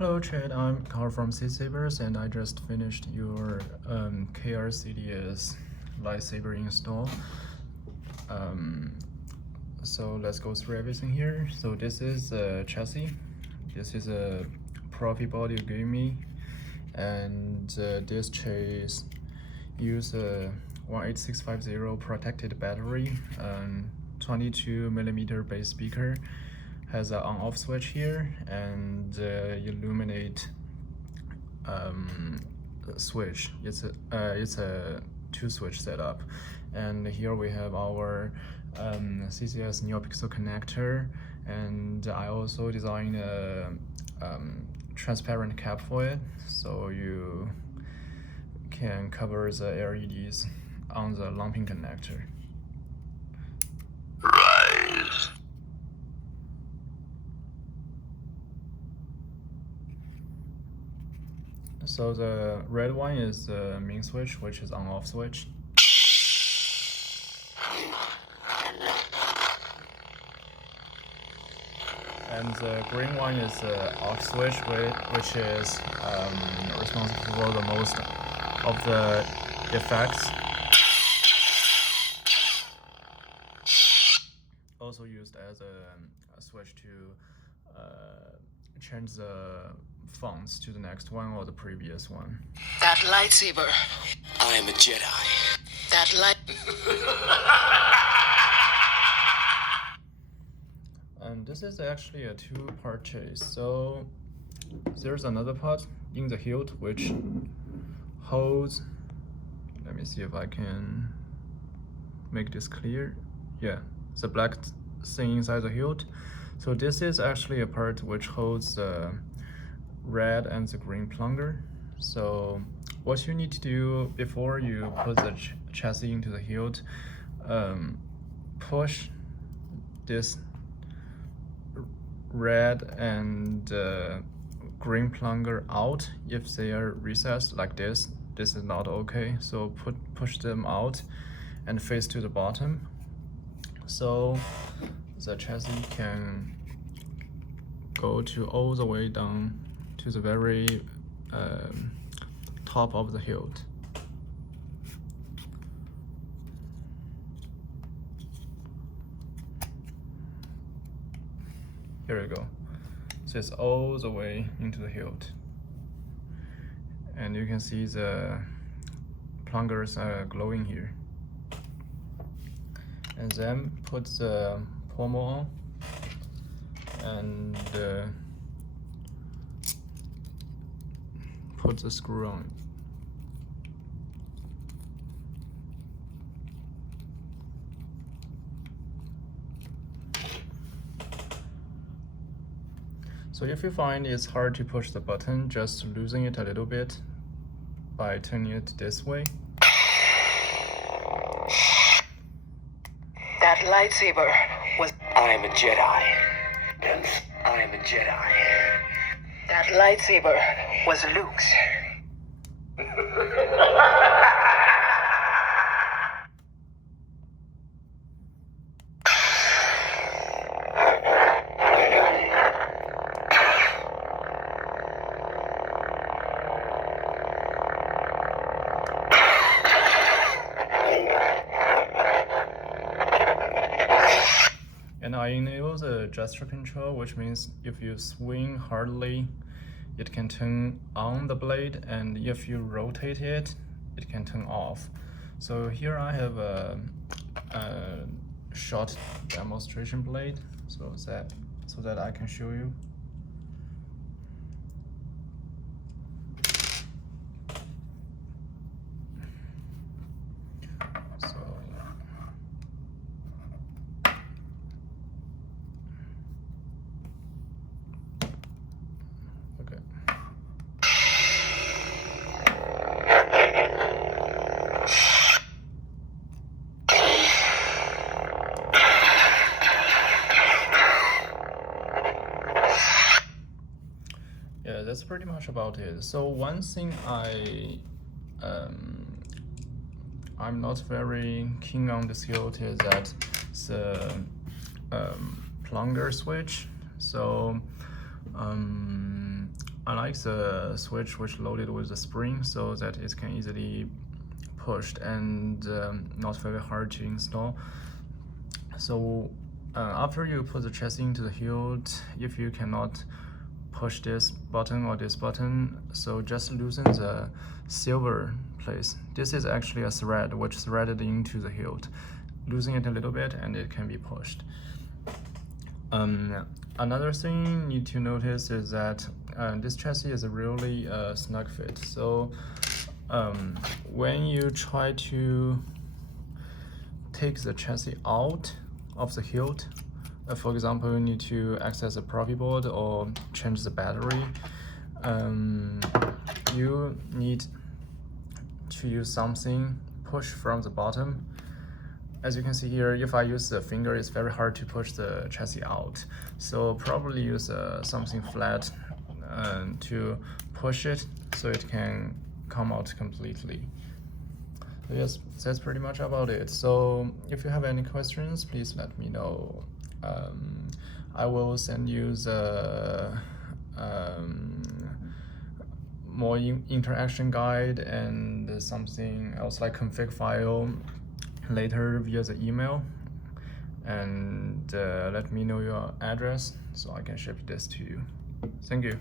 Hello Chad, I'm Carl from Sidious and I just finished your Sidious lightsaber install. So let's go through everything here. So this is a chassis. This is a profi body you gave me, and this chassis use a 18650 protected battery, 22mm base speaker, has an on-off switch here, and illuminate switch. It's a two-switch setup, and here we have our CCS neopixel connector, and I also designed a transparent cap for it, so you can cover the LEDs on the lumping connector. So the red one is the main switch, which is on-off switch. And the green one is the off switch, which is responsible for the most of the effects. Also used as a switch to change the fonts to the next one or the previous one. That lightsaber. I am a Jedi. That light. And this is actually a two-part chase. So there's another part in the hilt which holds. Let me see if I can make this clear. Yeah, the black thing inside the hilt. So this is actually a part which holds the red and the green plunger. So what you need to do before you put the chassis into the hilt, push this red and green plunger out. If they are recessed like this is not okay. So push them out and face to the bottom, so the chassis can go to all the way down to the very top of the hilt. Here we go. So it's all the way into the hilt. And you can see the plungers are glowing here. And then put the pommel on and put the screw on. So if you find it's hard to push the button, just loosen it a little bit by turning it this way. That lightsaber was. I am a Jedi. Hence, I am a Jedi. That lightsaber was Luke's. And I enable the gesture control, which means if you swing hardly, it can turn on the blade, and if you rotate it, it can turn off. So here I have a short demonstration blade, so that I can show you. Yeah, that's pretty much about it. So one thing I'm not very keen on this hilt is that the plunger switch. So unlike the switch which loaded with the spring, so that it can easily pushed and not very hard to install. So after you put the chassis into the hilt, if you cannot push this button or this button, so just loosen the silver place. This is actually a thread which threaded into the hilt. Loosen it a little bit and it can be pushed. Another thing you need to notice is that this chassis is a really snug fit. So when you try to take the chassis out of the hilt, for example, you need to access a profit board or change the battery, you need to use something push from the bottom. As you can see here, if I use the finger, it's very hard to push the chassis out. So probably use something flat to push it so it can come out completely. So yes, that's pretty much about it. So if you have any questions, please let me know. I will send you the more interaction guide and something else like config file later via the email, and let me know your address so I can ship this to you. Thank you.